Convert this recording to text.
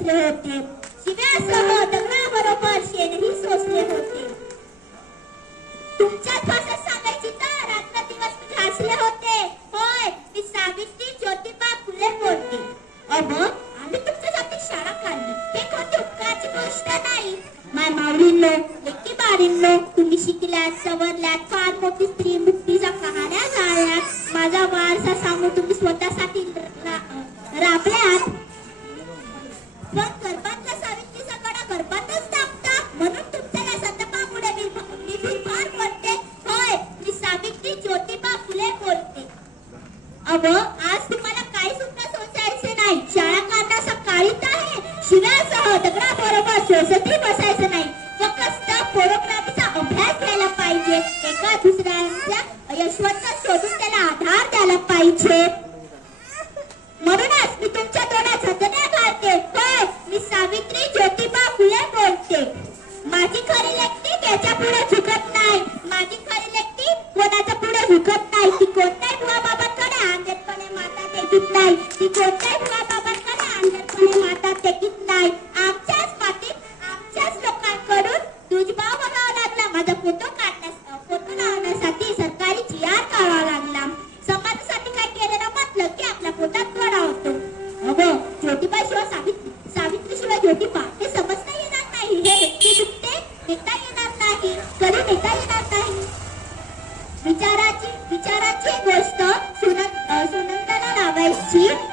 सोसले होते शिव्यासह दगडाबरोबर शेणही सोसले होते तुमच्याच भाषेत सांगायची तर रात्र दिवस घासले होते होय मी सावित्री ज्योतिबा फुले बोलते अहो आम्ही तुमच्यासाठी शाळा काढली हे कोणती उपकाराची गोष्ट नाही माय माऊलींनो लेकी बारींनो तुम्ही शिकल्यात सवरल्यात फार मोठी स्त्री मुक्तीच्या कहाण्या गाळल्यात माझा वारसा सांगून तुम्ही स्वतःसाठी अव आज तुम्हाला काही सुद्धा सोचायचे नाही. शाळा काढण्याचा काळीत आहे. शिव्यासह दगडाबरोबर सोसती बसायचं नाही. फक्त फोटोग्राफीचा अभ्यास घ्यायला पाहिजे. एका दुसऱ्यांच्या यशवंत शोधून त्याला आधार द्यायला पाहिजे. माता टेकीत नाही ती कोणत्याही बुवा बाबांकडे आंधळपणे माता टेकीत नाही आमच्याच मातीत आमच्याच लोकांकडून तुझभाव बघावा लागला. माझा फोटो काढण्यास फोटो लावण्यासाठी सरकारी जी आर काढावा लागला. समाजासाठी काय केलेलं म्हटलं की आपल्या पोटात गोडा होतो. अगं ज्योतिबा शिवाय सावित्री सावित्री शिवाय ज्योतिबा हे समजता येणार नाही. हे व्यक्ती दुखते नेता येणार नाही कधी नेता येणार नाही. विचाराची विचाराची गोष्ट सुनंद I see.